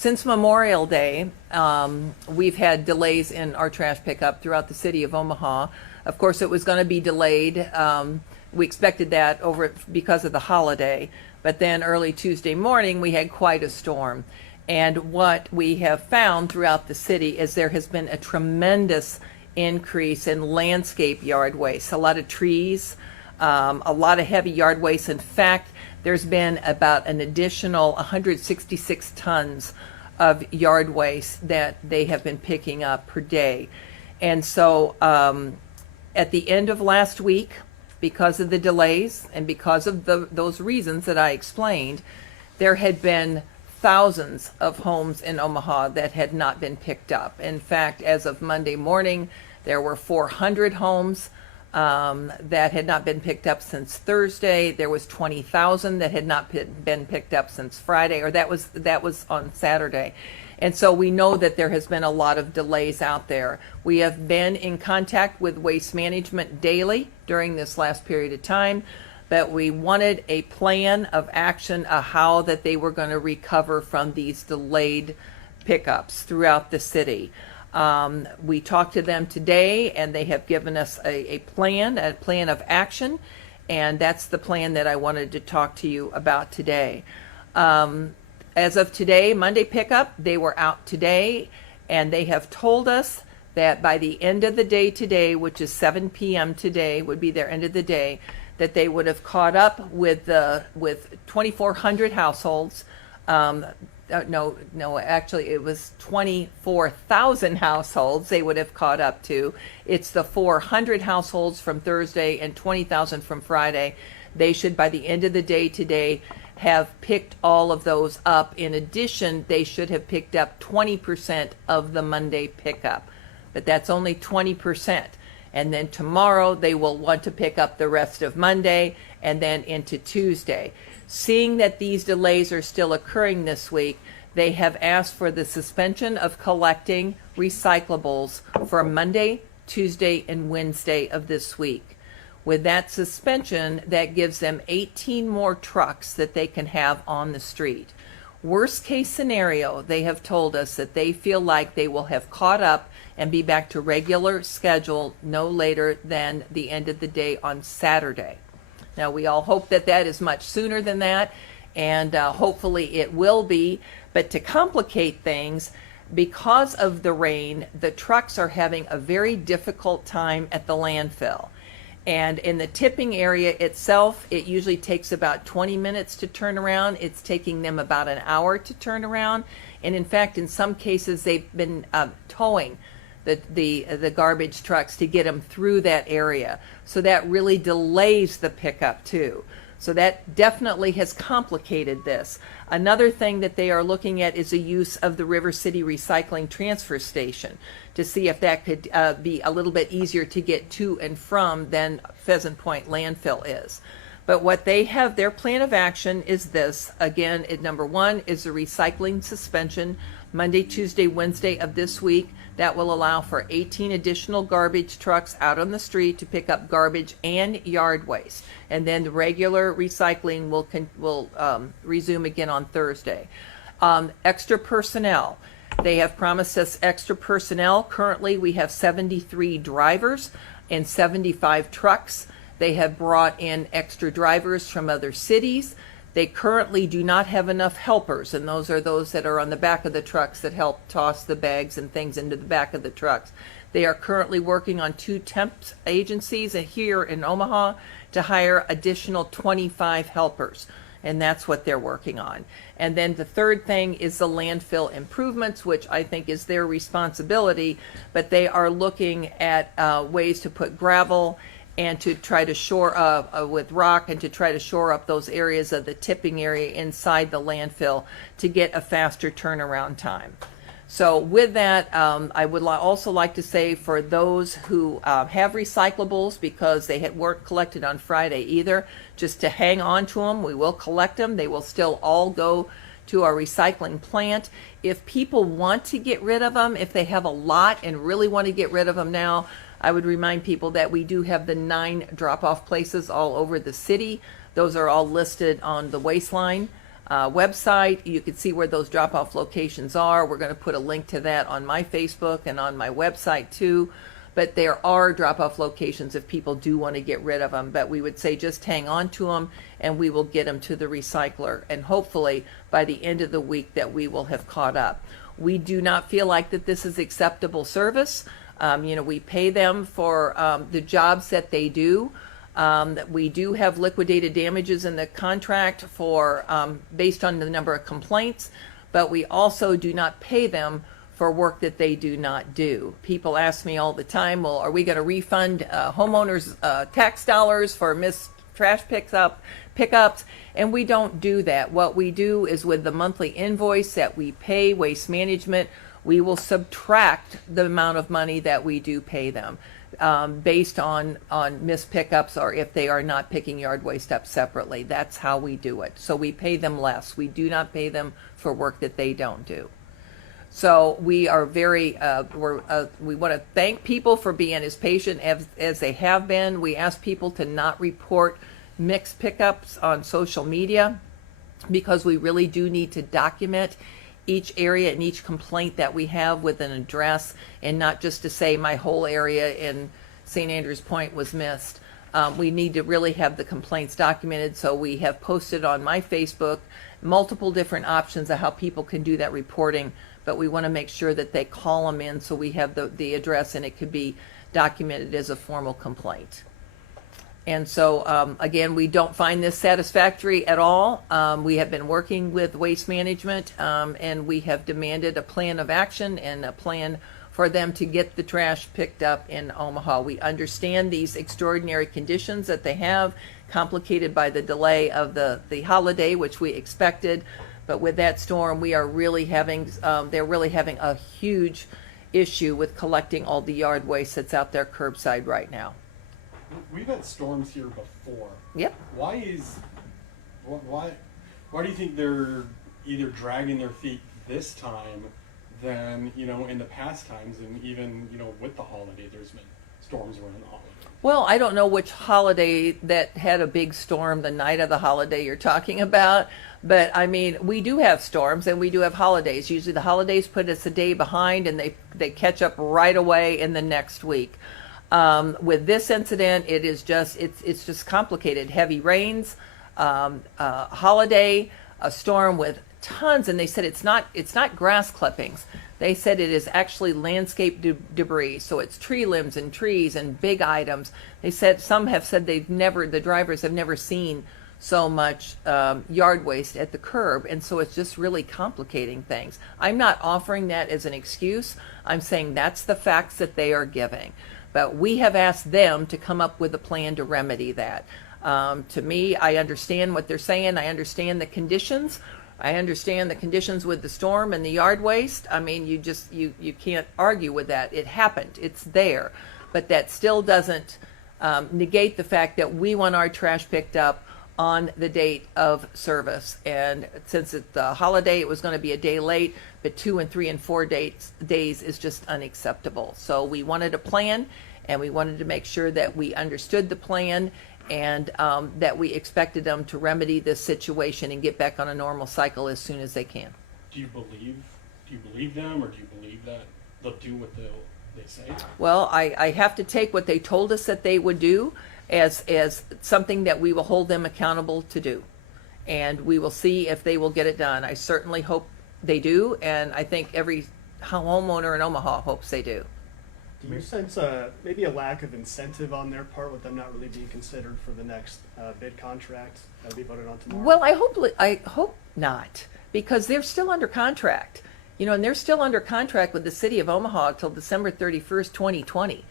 Since Memorial Day, we've had delays in our trash pickup throughout the city of Omaha. Of course, it was going to be delayed. We expected that over because of the holiday, but then early Tuesday morning we had quite a storm. And what we have found throughout the city is there has been a tremendous increase in landscape yard waste. A lot of trees, a lot of heavy yard waste. In fact, there's been about an additional 166 tons of yard waste that they have been picking up per day. And so at the end of last week, because of the delays and because of those reasons that I explained, there had been thousands of homes in Omaha that had not been picked up. In fact, as of Monday morning, there were 400 homes that had not been picked up since Thursday. There was 20,000 that had not been picked up since Friday, or that was on Saturday. And so we know that there has been a lot of delays out there. We have been in contact with Waste Management daily during this last period of time, but we wanted a plan of action of how that they were going to recover from these delayed pickups throughout the city. We talked to them today, and they have given us a plan of action, and that's the plan that I wanted to talk to you about today. As of today, Monday pickup, they were out today, and they have told us that by the end of the day today, which is 7 p.m. today, would be their end of the day, that they would have caught up with 2,400 households. No, actually it was 24,000 households they would have caught up to. It's the 400 households from Thursday and 20,000 from Friday. They should, by the end of the day today, have picked all of those up. In addition, they should have picked up 20% of the Monday pickup, but that's only 20%. And then tomorrow they will want to pick up the rest of Monday and then into Tuesday. Seeing that these delays are still occurring this week, they have asked for the suspension of collecting recyclables for Monday, Tuesday, and Wednesday of this week. With that suspension, that gives them 18 more trucks that they can have on the street. Worst case scenario, they have told us that they feel like they will have caught up and be back to regular schedule no later than the end of the day on Saturday. Now, we all hope that that is much sooner than that, and hopefully it will be. But to complicate things, because of the rain, the trucks are having a very difficult time at the landfill. And in the tipping area itself, it usually takes about 20 minutes to turn around. It's taking them about an hour to turn around. And in fact, in some cases, they've been towing the garbage trucks to get them through that area. So that really delays the pickup too. So that definitely has complicated this. Another thing that they are looking at is the use of the River City Recycling Transfer Station to see if that could be a little bit easier to get to and from than Pheasant Point landfill is. But what they have, their plan of action is this. Again, number one is the recycling suspension Monday, Tuesday, Wednesday of this week. That will allow for 18 additional garbage trucks out on the street to pick up garbage and yard waste. And then the regular recycling will resume again on Thursday. Extra personnel. They have promised us extra personnel. Currently, we have 73 drivers and 75 trucks. They have brought in extra drivers from other cities. They currently do not have enough helpers, and those are those that are on the back of the trucks that help toss the bags and things into the back of the trucks. They are currently working on 2 temp agencies here in Omaha to hire additional 25 helpers, and that's what they're working on. And then the third thing is the landfill improvements, which I think is their responsibility, but they are looking at ways to put gravel and to try to shore up with rock and to try to shore up those areas of the tipping area inside the landfill to get a faster turnaround time. So with that, I would also like to say for those who have recyclables, because they weren't collected on Friday either, just to hang on to them. We will collect them. They will still all go to our recycling plant. If people want to get rid of them, if they have a lot and really want to get rid of them now, I would remind people that we do have the 9 drop-off places all over the city. Those are all listed on the waistline website. You can see where those drop-off locations are. We're going to put a link to that on my Facebook and on my website too. But there are drop-off locations if people do want to get rid of them. But we would say just hang on to them, and we will get them to the recycler. And hopefully by the end of the week that we will have caught up. We do not feel like that this is acceptable service. We pay them for the jobs that they do. We do have liquidated damages in the contract for based on the number of complaints, but we also do not pay them for work that they do not do. People ask me all the time, well, are we going to refund homeowners tax dollars for missed trash pickups? And we don't do that. What we do is with the monthly invoice that we pay Waste Management, we will subtract the amount of money that we do pay them based on missed pickups or if they are not picking yard waste up separately. That's how we do it. So we pay them less. We do not pay them for work that they don't do. So we are very, we want to thank people for being as patient as they have been. We ask people to not report mixed pickups on social media because we really do need to document each area and each complaint that we have with an address, and not just to say my whole area in St. Andrews Point was missed. We need to really have the complaints documented, so we have posted on my Facebook multiple different options of how people can do that reporting, but we want to make sure that they call them in so we have the address and it could be documented as a formal complaint. And so, again, we don't find this satisfactory at all. We have been working with Waste Management, and we have demanded a plan of action and a plan for them to get the trash picked up in Omaha. We understand these extraordinary conditions that they have, complicated by the delay of the holiday, which we expected. But with that storm, we are really having, they're really having a huge issue with collecting all the yard waste that's out there curbside right now. We've had storms here before. Yep. Why do you think they're either dragging their feet this time than, in the past times, and even, with the holiday, there's been storms around the holiday? Well, I don't know which holiday that had a big storm the night of the holiday you're talking about, but I mean, we do have storms and we do have holidays. Usually the holidays put us a day behind and they catch up right away in the next week. With this incident, it is just, it's just complicated. Heavy rains, holiday, a storm with tons, and they said it's not grass clippings. They said it is actually landscape debris. So it's tree limbs and trees and big items. They said, some have said the drivers have never seen so much yard waste at the curb. And so it's just really complicating things. I'm not offering that as an excuse. I'm saying that's the facts that they are giving. But we have asked them to come up with a plan to remedy that. To me, I understand what they're saying. I understand the conditions. I understand the conditions with the storm and the yard waste. I mean, you can't argue with that. It happened. It's there. But that still doesn't negate the fact that we want our trash picked up on the date of service. And since it's the holiday, it was going to be a day late, but 2 and 3 and 4 days is just unacceptable. So we wanted a plan, and we wanted to make sure that we understood the plan and that we expected them to remedy this situation and get back on a normal cycle as soon as they can. Do you believe them, or do you believe that they'll do what they say? Well, I have to take what they told us that they would do as something that we will hold them accountable to do. And we will see if they will get it done. I certainly hope they do, and I think every homeowner in Omaha hopes they do. Do you sense maybe a lack of incentive on their part with them not really being considered for the next bid contract that will be voted on tomorrow? Well, I hope not, because they're still under contract. And they're still under contract with the city of Omaha until December 31st, 2020.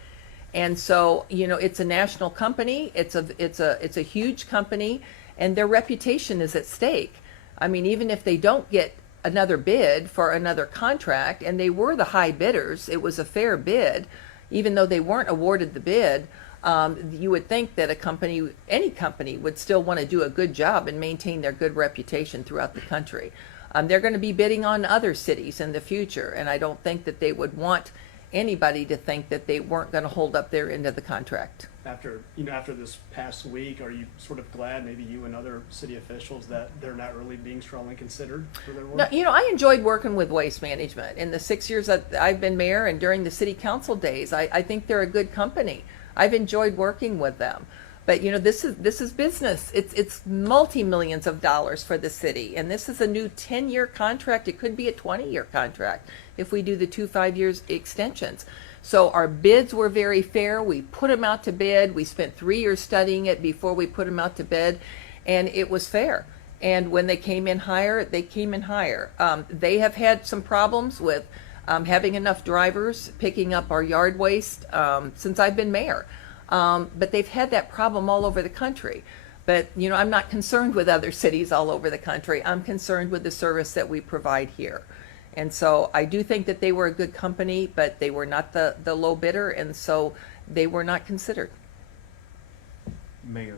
And so, it's a national company. It's a huge company, and their reputation is at stake. I mean, even if they don't get another bid for another contract, and they were the high bidders, it was a fair bid, even though they weren't awarded the bid, you would think that any company would still want to do a good job and maintain their good reputation throughout the country. They're going to be bidding on other cities in the future, and I don't think that they would want anybody to think that they weren't going to hold up their end of the contract. After this past week, are you sort of glad, maybe you and other city officials, that they're not really being strongly considered for their work? No, I enjoyed working with Waste Management in the 6 years that I've been mayor and during the city council days. I think they're a good company. I've enjoyed working with them. But this is business. It's multi-millions of dollars for the city, and this is a new 10-year contract. It could be a 20-year contract if we do the 2 5-year extensions. So our bids were very fair. We put them out to bid. We spent 3 years studying it before we put them out to bid, and it was fair. And when they came in higher, they came in higher. They have had some problems with having enough drivers picking up our yard waste since I've been mayor. But they've had that problem all over the country. But, I'm not concerned with other cities all over the country. I'm concerned with the service that we provide here. And so I do think that they were a good company, but they were not the low bidder, and so they were not considered. Mayor,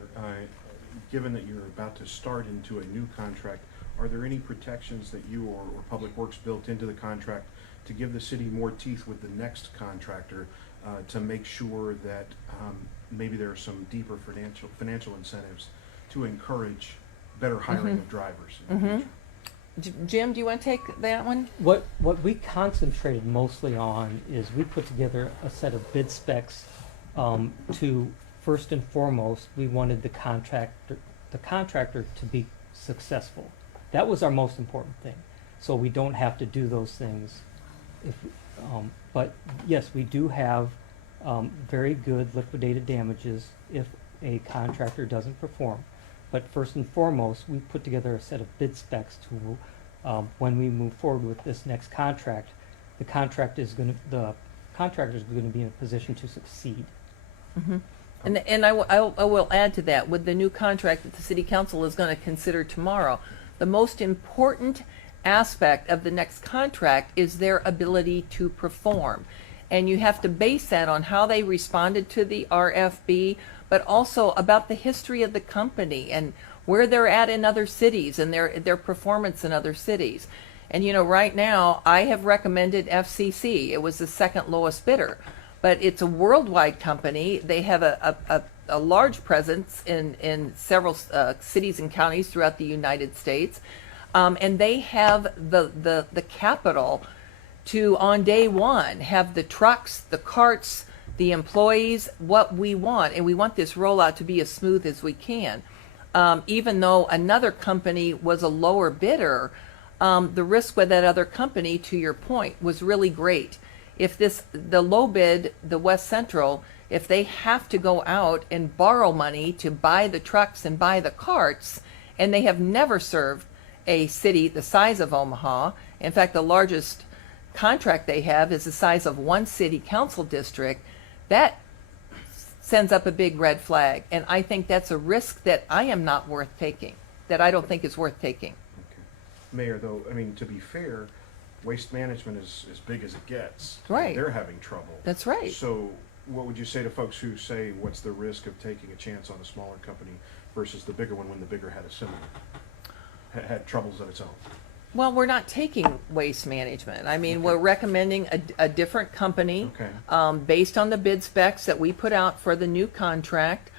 given that you're about to start into a new contract, are there any protections that you or Public Works built into the contract to give the city more teeth with the next contractor to make sure that maybe there are some deeper financial incentives to encourage better hiring of drivers in the future? Jim, do you want to take that one? What we concentrated mostly on is we put together a set of bid specs to first and foremost, we wanted the contractor to be successful. That was our most important thing. So we don't have to do those things. But yes, we do have very good liquidated damages if a contractor doesn't perform. But first and foremost, we put together a set of bid specs to, when we move forward with this next contract, the contractor is going to be in a position to succeed. And I will add to that, with the new contract that the city council is going to consider tomorrow, the most important aspect of the next contract is their ability to perform. And you have to base that on how they responded to the RFB, but also about the history of the company and where they're at in other cities and their performance in other cities. And right now, I have recommended FCC. It was the second lowest bidder, but it's a worldwide company. They have a large presence in several cities and counties throughout the United States. And they have the capital to, on day one, have the trucks, the carts, the employees, what we want. And we want this rollout to be as smooth as we can. Even though another company was a lower bidder, the risk with that other company, to your point, was really great. If the low bid, the West Central, if they have to go out and borrow money to buy the trucks and buy the carts, and they have never served a city the size of Omaha. In fact, the largest contract they have is the size of one city council district. That sends up a big red flag, and I think that's a risk that I am not worth taking, that I don't think is worth taking. Okay. Mayor, though, to be fair, Waste Management is as big as it gets. Right. They're having trouble. That's right. So what would you say to folks who say, what's the risk of taking a chance on a smaller company versus the bigger one when the bigger had a similar, had troubles of its own? Well, we're not taking Waste Management. We're recommending a different company. Okay. Based on the bid specs that we put out for the new contract.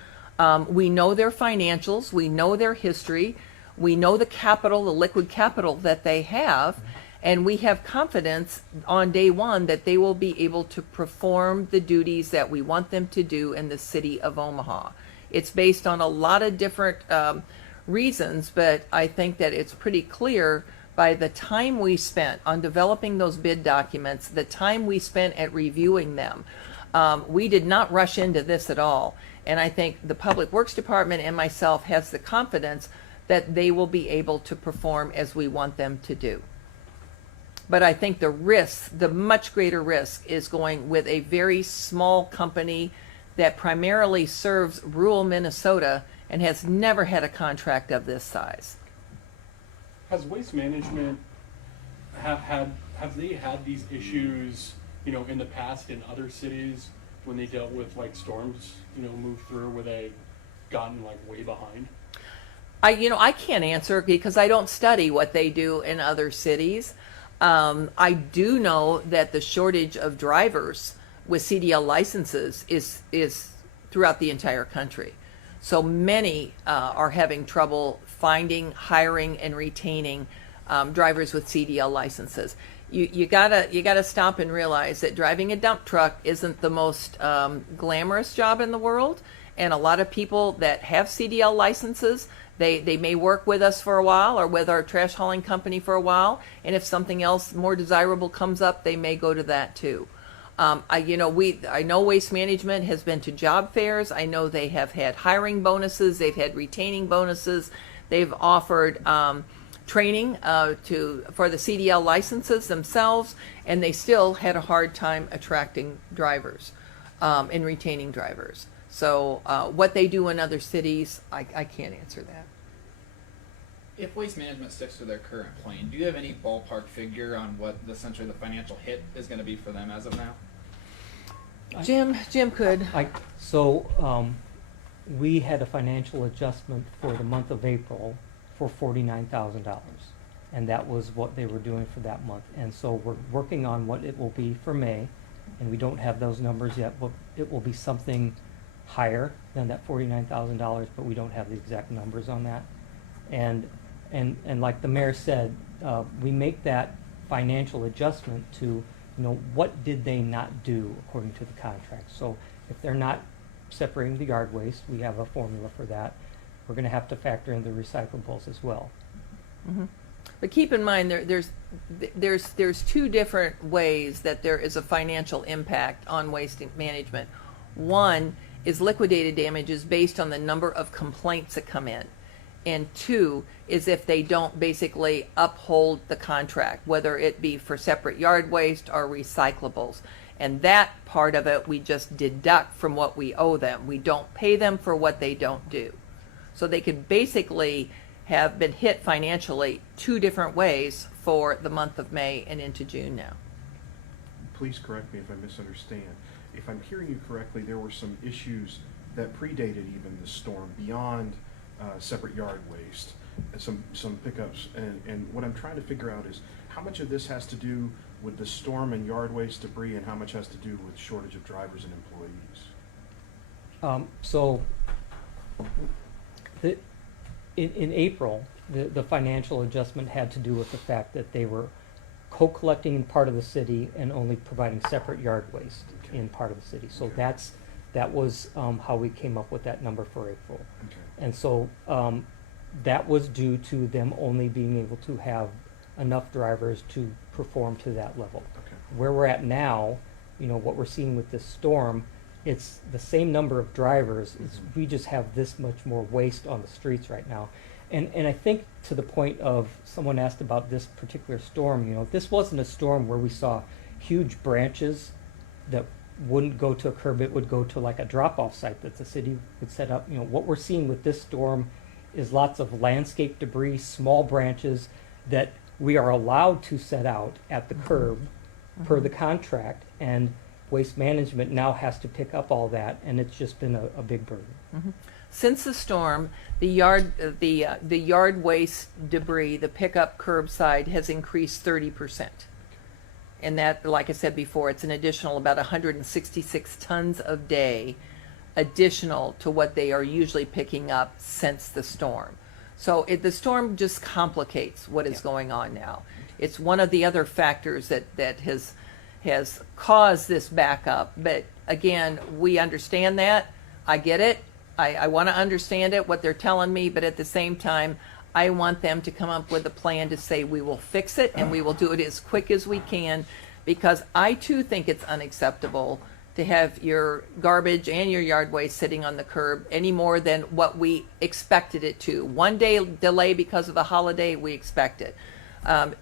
We know their financials. We know their history. We know the capital, the liquid capital that they have. And we have confidence on day one that they will be able to perform the duties that we want them to do in the city of Omaha. It's based on a lot of different reasons, but I think that it's pretty clear by the time we spent on developing those bid documents, the time we spent at reviewing them. We did not rush into this at all. And I think the Public Works Department and myself has the confidence that they will be able to perform as we want them to do. But I think the risk, the much greater risk, is going with a very small company that primarily serves rural Minnesota and has never had a contract of this size. Has Waste Management have they had these issues, in the past in other cities when they dealt with storms, move through, where they gotten way behind? I can't answer because I don't study what they do in other cities. I do know that the shortage of drivers with CDL licenses is throughout the entire country. So many are having trouble finding, hiring, and retaining drivers with CDL licenses. You gotta stop and realize that driving a dump truck isn't the most glamorous job in the world, and a lot of people that have CDL licenses, they may work with us for a while or with our trash hauling company for a while, and if something else more desirable comes up, they may go to that too. I know Waste Management has been to job fairs. I know they have had hiring bonuses. They've had retaining bonuses. They've offered training for the CDL licenses themselves, and they still had a hard time attracting drivers and retaining drivers. So what they do in other cities, I can't answer that. If Waste Management sticks to their current plan, do you have any ballpark figure on what essentially the financial hit is going to be for them as of now? Jim could. We had a financial adjustment for the month of April for $49,000, and that was what they were doing for that month. And so we're working on what it will be for May, and we don't have those numbers yet, but it will be something higher than that $49,000, but we don't have the exact numbers on that. And like the mayor said, we make that financial adjustment to, what did they not do according to the contract. So if they're not separating the yard waste, we have a formula for that. We're going to have to factor in the recyclables as well. Mm-hmm. But keep in mind, there's two different ways that there is a financial impact on waste management. One is liquidated damages based on the number of complaints that come in. And two is if they don't basically uphold the contract, whether it be for separate yard waste or recyclables. And that part of it we just deduct from what we owe them. We don't pay them for what they don't do. So they could basically have been hit financially two different ways for the month of May and into June now. Please correct me if I misunderstand. If I'm hearing you correctly, there were some issues that predated even the storm beyond separate yard waste, some pickups, and what I'm trying to figure out is how much of this has to do with the storm and yard waste debris, and how much has to do with shortage of drivers and employees. In April, the financial adjustment had to do with the fact that they were co-collecting in part of the city and only providing separate yard waste in part of the city. So that was how we came up with that number for April. Okay. And so that was due to them only being able to have enough drivers to perform to that level. Okay. Where we're at now, what we're seeing with this storm, it's the same number of drivers. We just have this much more waste on the streets right now. And I think to the point of someone asked about this particular storm, this wasn't a storm where we saw huge branches that wouldn't go to a curb. It would go to like a drop-off site that the city would set up. What we're seeing with this storm is lots of landscape debris, small branches that we are allowed to set out at the curb per the contract, and Waste Management now has to pick up all that, and it's just been a big burden. Mm-hmm. Since the storm, the yard waste debris, the pickup curbside, has increased 30%. And that, like I said before, it's an additional about 166 tons a day additional to what they are usually picking up since the storm. So the storm just complicates what is going on now. It's one of the other factors that has caused this backup. But again, we understand that. I get it. I want to understand it, what they're telling me, but at the same time, I want them to come up with a plan to say we will fix it and we will do it as quick as we can, because I too think it's unacceptable to have your garbage and your yard waste sitting on the curb any more than what we expected it to. 1 day delay because of a holiday, we expect it.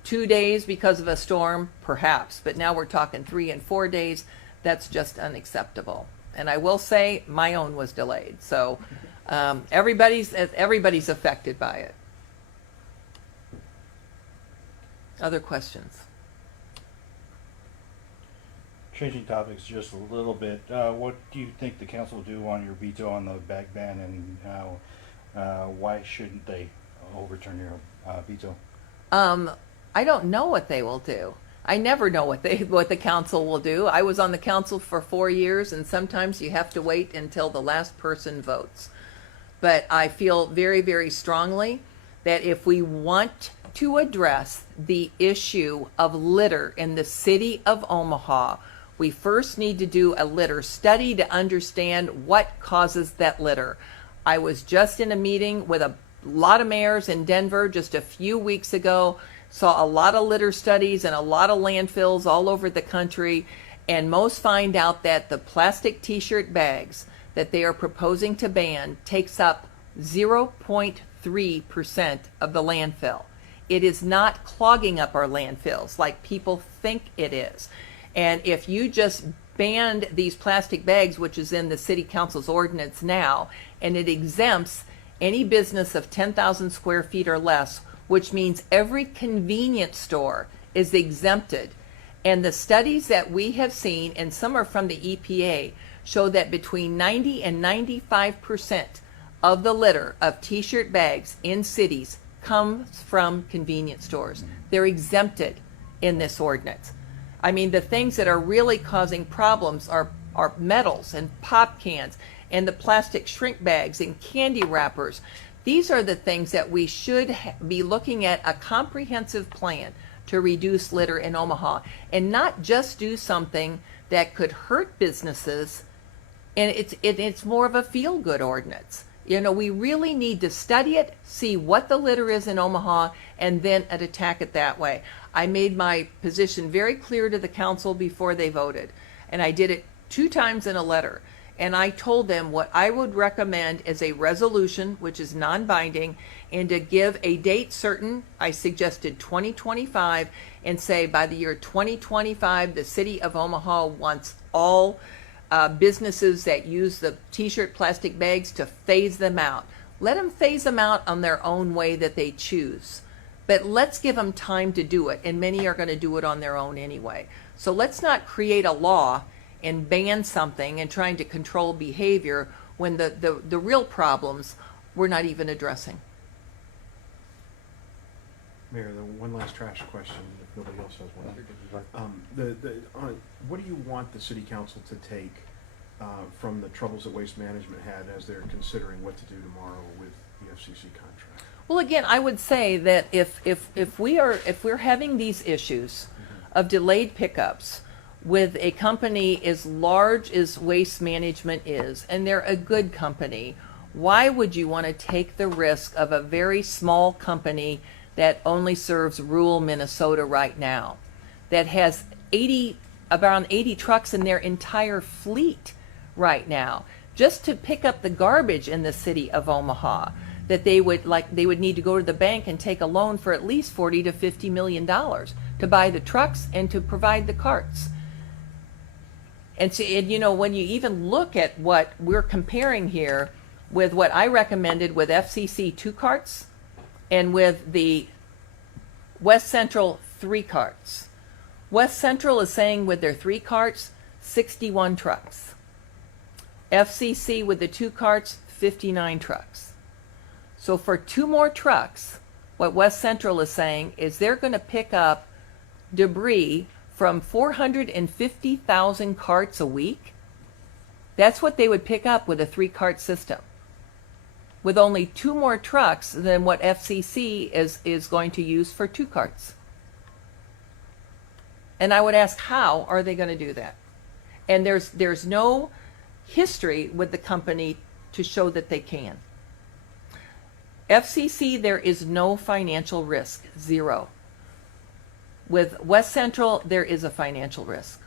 2 days because of a storm, perhaps, but now we're talking 3 and 4 days. That's just unacceptable. And I will say my own was delayed. So everybody's affected by it. Other questions? Changing topics just a little bit. What do you think the council will do on your veto on the bag ban, and why shouldn't they overturn your veto? I don't know what they will do. I never know what the council will do. I was on the council for 4 years, and sometimes you have to wait until the last person votes. But I feel very, very strongly that if we want to address the issue of litter in the city of Omaha, we first need to do a litter study to understand what causes that litter. I was just in a meeting with a lot of mayors in Denver just a few weeks ago, saw a lot of litter studies and a lot of landfills all over the country, and most find out that the plastic t-shirt bags that they are proposing to ban takes up 0.3% of the landfill. It is not clogging up our landfills like people think it is. And if you just banned these plastic bags, which is in the city council's ordinance now, and it exempts any business of 10,000 square feet or less, which means every convenience store is exempted. And the studies that we have seen, and some are from the EPA, show that between 90 and 95% of the litter of t-shirt bags in cities comes from convenience stores. They're exempted in this ordinance. I mean, the things that are really causing problems are metals and pop cans and the plastic shrink bags and candy wrappers. These are the things that we should be looking at a comprehensive plan to reduce litter in Omaha, and not just do something that could hurt businesses. And it's more of a feel-good ordinance. You know, we really need to study it, see what the litter is in Omaha, and then attack it that way. I made my position very clear to the council before they voted, and I did it 2 times in a letter. And I told them what I would recommend is a resolution, which is non-binding, and to give a date certain. I suggested 2025, and say by the year 2025, the city of Omaha wants all businesses that use the t-shirt plastic bags to phase them out. Let them phase them out on their own way that they choose. But let's give them time to do it, and many are going to do it on their own anyway. So let's not create a law and ban something and trying to control behavior when the real problems we're not even addressing. Mayor, the one last trash question, if nobody else has one. What do you want the city council to take from the troubles that Waste Management had as they're considering what to do tomorrow with the FCC contract? Well, again, I would say that if we're having these issues of delayed pickups with a company as large as Waste Management is, and they're a good company, why would you want to take the risk of a very small company that only serves rural Minnesota right now, that has around 80 trucks in their entire fleet right now, just to pick up the garbage in the city of Omaha, that they would need to go to the bank and take a loan for at least $40 to $50 million to buy the trucks and to provide the carts. And so, you know, when you even look at what we're comparing here with what I recommended with FCC 2 carts and with the West Central 3 carts. West Central is saying with their 3 carts, 61 trucks. FCC with the 2 carts, 59 trucks. So for 2 more trucks, what West Central is saying is they're going to pick up debris from 450,000 carts a week. That's what they would pick up with a 3-cart system, with only 2 more trucks than what FCC is going to use for 2 carts. And I would ask, how are they going to do that? And there's no history with the company to show that they can. FCC, there is no financial risk, 0. With West Central, there is a financial risk.